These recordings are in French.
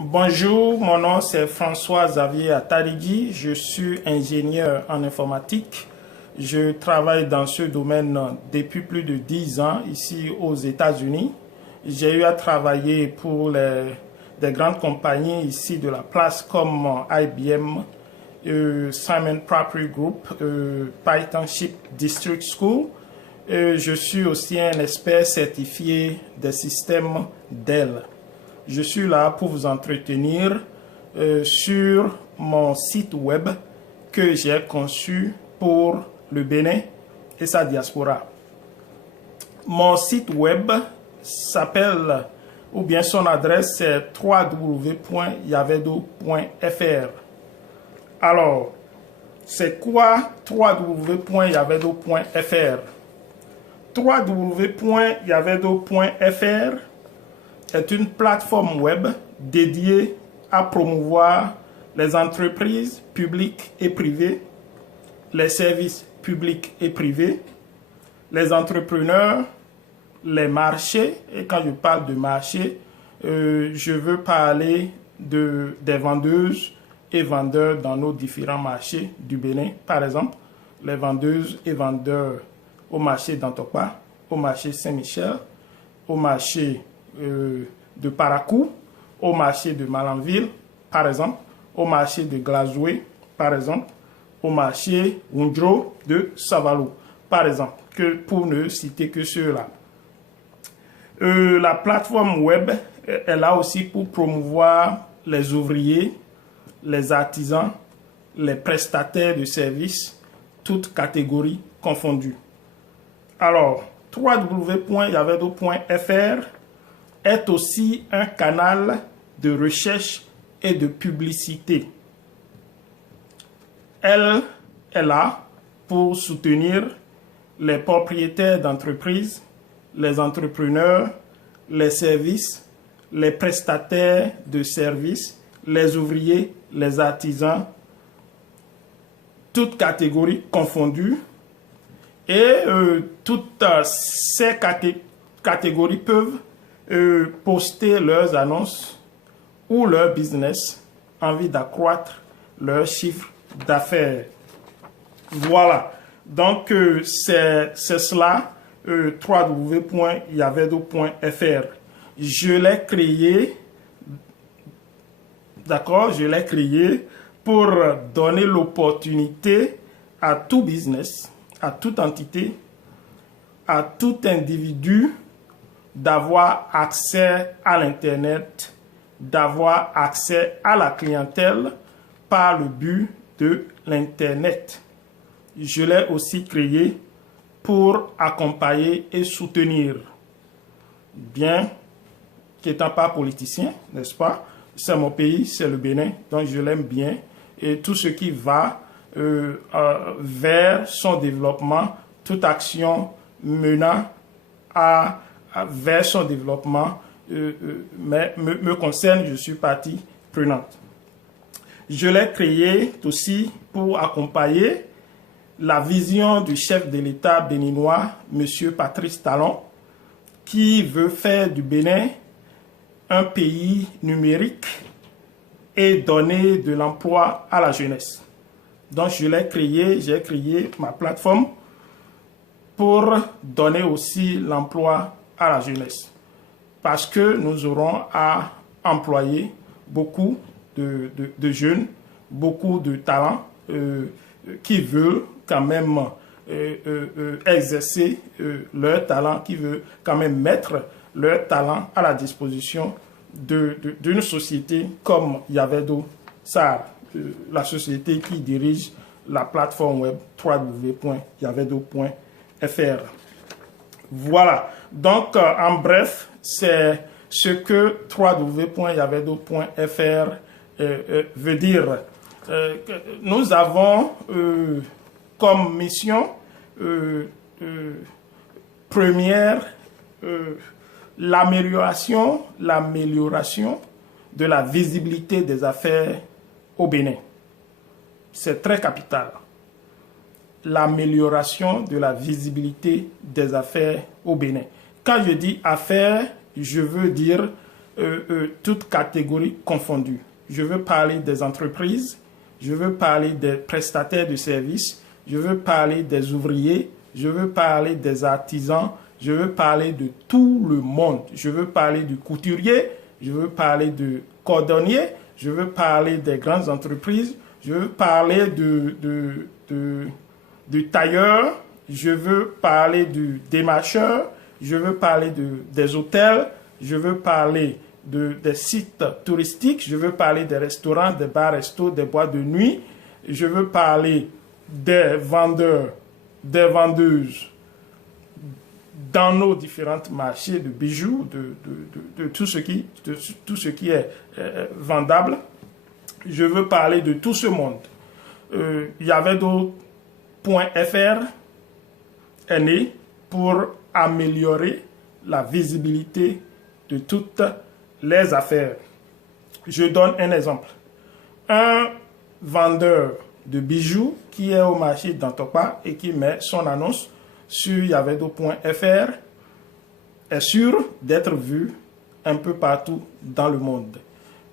Bonjour, mon nom c'est François-Xavier Atarigui, je suis ingénieur en informatique. Je travaille dans ce domaine depuis plus de 10 ans ici aux États-Unis. J'ai eu à travailler pour des grandes compagnies ici de la place comme IBM, Simon Property Group, Python Chip District School. Je suis aussi un expert certifié des systèmes Dell. Je suis là pour vous entretenir sur mon site web que j'ai conçu pour le Bénin et sa diaspora. Mon site web s'appelle, ou bien son adresse c'est www.yavedo.fr. Alors, c'est quoi www.yavedo.fr? www.yavedo.fr est une plateforme web dédiée à promouvoir les entreprises publiques et privées, les services publics et privés, les entrepreneurs, les marchés. Et quand je parle de marché, je veux parler des vendeuses et vendeurs dans nos différents marchés du Bénin. Par exemple, les vendeuses et vendeurs au marché d'Antokpa, au marché Saint-Michel, au marché de Parakou, au marché de Malanville, par exemple, au marché de Glazoué, par exemple, au marché Wundro de Savalou, par exemple, pour ne citer que ceux-là. La plateforme web est là aussi pour promouvoir les ouvriers, les artisans, les prestataires de services, toutes catégories confondues. Alors, www.yavedo.fr est aussi un canal de recherche et de publicité. Elle est là pour soutenir les propriétaires d'entreprises, les entrepreneurs, les services, les prestataires de services, les ouvriers, les artisans, toutes catégories confondues. Et toutes ces catégories peuvent poster leurs annonces ou leur business en vue d'accroître leur chiffre d'affaires. Voilà. Donc, c'est cela, www.yavedo.fr. Je l'ai créé, d'accord, je l'ai créé pour donner l'opportunité à tout business, à toute entité, à tout individu d'avoir accès à l'Internet, d'avoir accès à la clientèle par le but de l'Internet. Je l'ai aussi créé pour accompagner et soutenir, bien qu'étant pas politicien, n'est-ce pas? C'est mon pays, c'est le Bénin, donc je l'aime bien. Et tout ce qui va vers son développement, toute action menant vers son développement me concerne, je suis partie prenante. Je l'ai créé aussi pour accompagner la vision du chef de l'État béninois, M. Patrice Talon, qui veut faire du Bénin un pays numérique et donner de l'emploi à la jeunesse. Donc je l'ai créé, j'ai créé ma plateforme pour donner aussi l'emploi à la jeunesse. Parce que nous aurons à employer beaucoup de jeunes, beaucoup de talents qui veulent quand même exercer leur talent, qui veulent quand même mettre leur talent à la disposition d'une société comme Yavedo SAR, la société qui dirige la plateforme web www.yavedo.fr. Voilà. Donc, en bref, c'est ce que www.yavedo.fr veut dire. Nous avons comme mission première l'amélioration de la visibilité des affaires au Bénin. C'est très capital. L'amélioration de la visibilité des affaires au Bénin. Quand je dis affaires, je veux dire toutes catégories confondues. Je veux parler des entreprises, je veux parler des prestataires de services, je veux parler des ouvriers, je veux parler des artisans, je veux parler de tout le monde. Je veux parler du couturier, je veux parler du cordonnier, je veux parler des grandes entreprises, je veux parler du tailleur, je veux parler du démarcheur, je veux parler des hôtels, je veux parler des sites touristiques, je veux parler des restaurants, des bars-restos, des boîtes de nuit, je veux parler des vendeurs, des vendeuses dans nos différents marchés de bijoux, de tout ce qui est vendable. Je veux parler de tout ce monde. Il y avait d'autres .fr est né pour améliorer la visibilité de toutes les affaires. Je donne un exemple. Un vendeur de bijoux qui est au marché d'Antopa et qui met son annonce sur yavedo.fr est sûr d'être vu un peu partout dans le monde,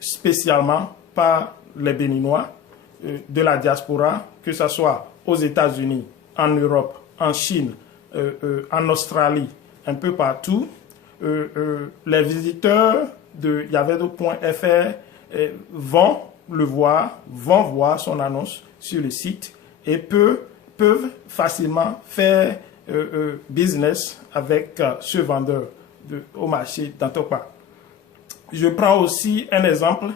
spécialement par les Béninois de la diaspora, que ce soit aux États-Unis, en Europe, en Chine, en Australie, un peu partout. Les visiteurs de yavedo.fr vont le voir, vont voir son annonce sur le site et peuvent facilement faire business avec ce vendeur au marché d'Antopa. Je prends aussi un exemple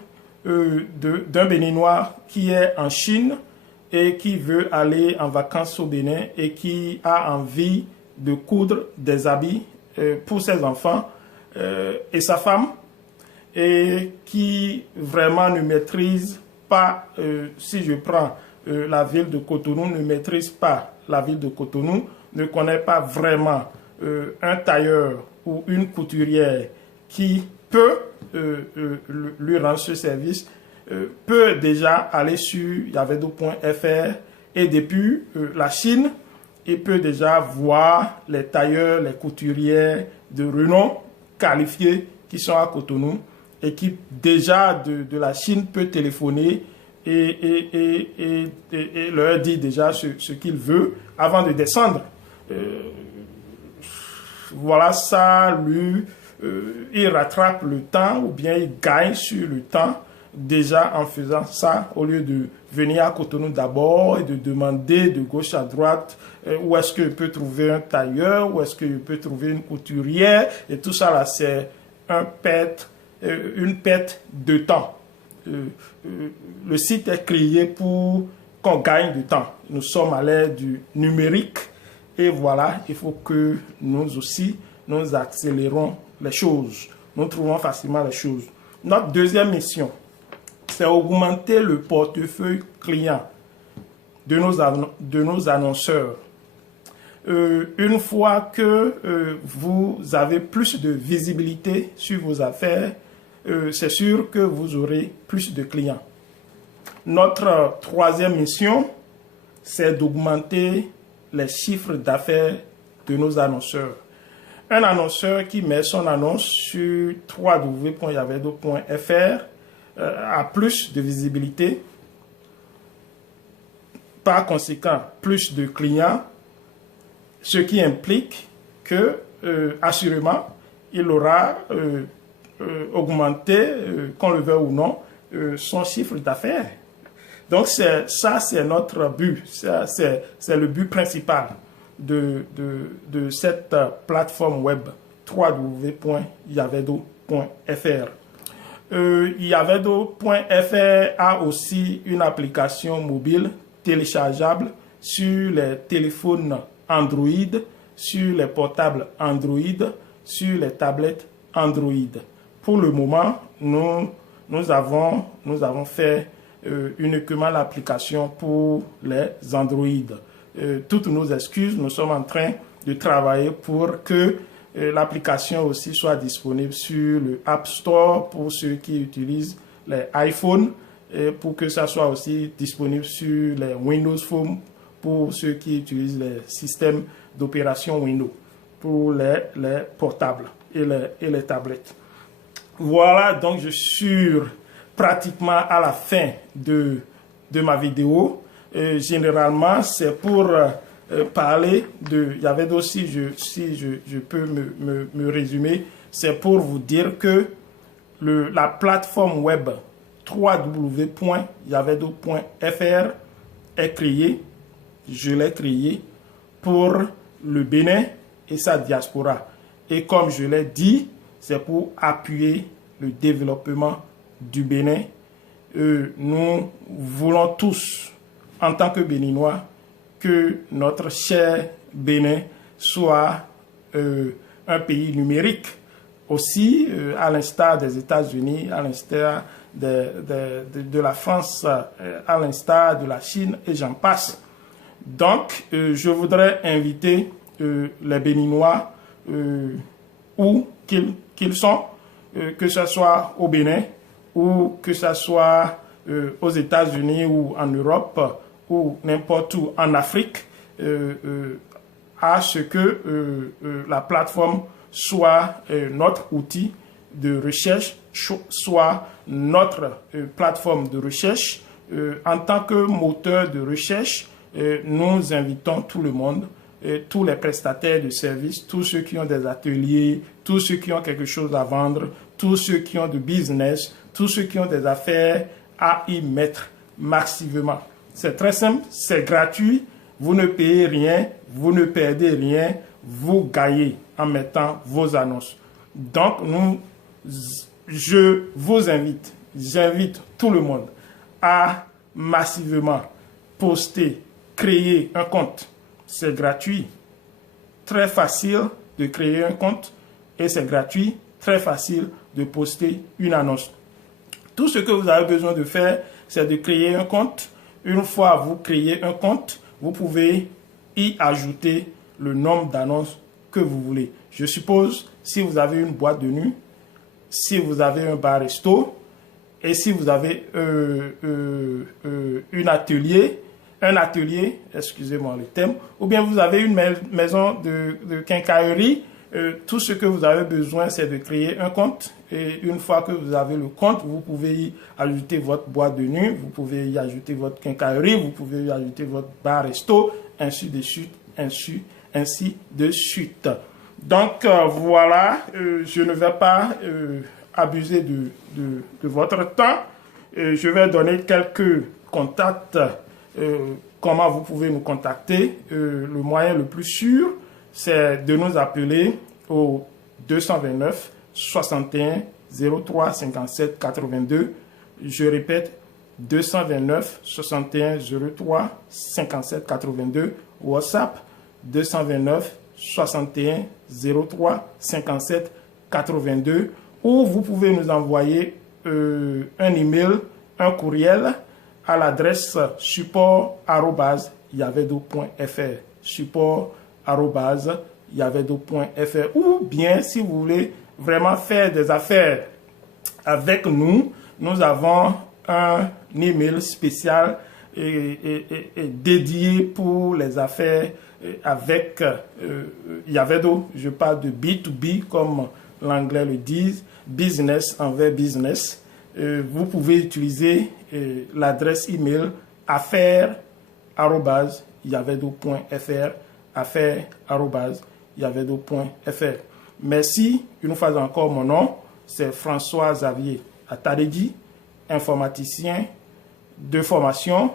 d'un Béninois qui est en Chine et qui veut aller en vacances au Bénin et qui a envie de coudre des habits pour ses enfants et sa femme, et qui vraiment ne maîtrise pas, si je prends la ville de Cotonou, ne maîtrise pas la ville de Cotonou, ne connaît pas vraiment un tailleur ou une couturière qui peut lui rendre ce service, peut déjà aller sur yavedo.fr et depuis la Chine, il peut déjà voir les tailleurs, les couturières de renom qualifiés qui sont à Cotonou et qui déjà de la Chine peut téléphoner et leur dire déjà ce qu'il veut avant de descendre. Voilà, ça lui, il rattrape le temps ou bien il gagne sur le temps déjà en faisant ça au lieu de venir à Cotonou d'abord et de demander de gauche à droite où est-ce qu'il peut trouver un tailleur, où est-ce qu'il peut trouver une couturière, et tout ça là c'est une perte de temps. Le site est créé pour qu'on gagne du temps. Nous sommes à l'ère du numérique et voilà, il faut que nous aussi, nous accélérons les choses. Nous trouvons facilement les choses. Notre deuxième mission, c'est augmenter le portefeuille client de nos annonceurs. Une fois que vous avez plus de visibilité sur vos affaires, c'est sûr que vous aurez plus de clients. Notre troisième mission, c'est d'augmenter les chiffres d'affaires de nos annonceurs. Un annonceur qui met son annonce sur www.yavedo.fr a plus de visibilité, par conséquent plus de clients, ce qui implique que assurément il aura augmenté, qu'on le veuille ou non, son chiffre d'affaires. Donc ça c'est notre but, c'est le but principal de cette plateforme web www.yavedo.fr. Yavedo.fr a aussi une application mobile téléchargeable sur les téléphones Android, sur les portables Android, sur les tablettes Android. Pour le moment, nous avons fait uniquement l'application pour les Android. Toutes nos excuses, nous sommes en train de travailler pour que l'application aussi soit disponible sur le App Store pour ceux qui utilisent les iPhones et pour que ça soit aussi disponible sur les Windows Phone pour ceux qui utilisent les systèmes d'opération Windows pour les portables et les tablettes. Voilà, donc je suis pratiquement à la fin de ma vidéo. Généralement, c'est pour parler de... Il y avait aussi, si je peux me résumer, c'est pour vous dire que la plateforme web www.yavedo.fr est créée. Je l'ai créée pour le Bénin et sa diaspora. Et comme je l'ai dit, c'est pour appuyer le développement du Bénin. Nous voulons tous, en tant que Béninois, que notre cher Bénin soit un pays numérique. Aussi, à l'instar des États-Unis, à l'instar de la France, à l'instar de la Chine, et j'en passe. Donc, je voudrais inviter les Béninois, où qu'ils sont, que ce soit au Bénin, ou que ce soit aux États-Unis ou en Europe, ou n'importe où en Afrique, à ce que la plateforme soit notre outil de recherche, soit notre plateforme de recherche. En tant que moteur de recherche, nous invitons tout le monde, tous les prestataires de services, tous ceux qui ont des ateliers, tous ceux qui ont quelque chose à vendre, tous ceux qui ont du business, tous ceux qui ont des affaires à y mettre massivement. C'est très simple, c'est gratuit, vous ne payez rien, vous ne perdez rien, vous gagnez en mettant vos annonces. Donc, je vous invite, j'invite tout le monde à massivement poster, créer un compte. C'est gratuit, très facile de créer un compte et c'est gratuit, très facile de poster une annonce. Tout ce que vous avez besoin de faire, c'est de créer un compte. Une fois vous créez un compte, vous pouvez y ajouter le nombre d'annonces que vous voulez. Je suppose, si vous avez une boîte de nuit, si vous avez un bar-resto et si vous avez un atelier, excusez-moi le thème, ou bien vous avez une maison de quincaillerie, tout ce que vous avez besoin, c'est de créer un compte. Et une fois que vous avez le compte, vous pouvez y ajouter votre boîte de nuit, vous pouvez y ajouter votre quincaillerie, vous pouvez y ajouter votre bar-resto, ainsi de suite, ainsi de suite. Donc voilà, je ne vais pas abuser de votre temps. Je vais donner quelques contacts, comment vous pouvez nous contacter. Le moyen le plus sûr, c'est de nous appeler au 229 61 03 57 82. Je répète, 229 61 03 57 82. WhatsApp 229 61 03 57 82. Ou vous pouvez nous envoyer un email, un courriel à l'adresse support@yavedo.fr. support@yavedo.fr. Ou bien, si vous voulez vraiment faire des affaires avec nous, nous avons un email spécial et dédié pour les affaires avec Yavedo. Je parle de B2B comme l'anglais le dit, business envers business. Vous pouvez utiliser l'adresse email affaires@yavedo.fr, affaires@yavedo.fr. Merci une fois encore. Mon nom, c'est François Xavier Atadedi, informaticien de formation,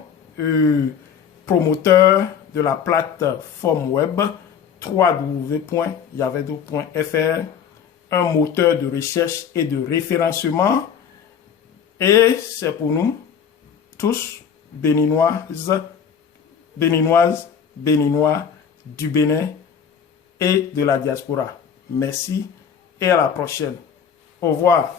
promoteur de la plateforme web www.yavedo.fr, un moteur de recherche et de référencement. Et c'est pour nous tous, béninoises, béninois du Bénin et de la diaspora. Merci et à la prochaine. Au revoir.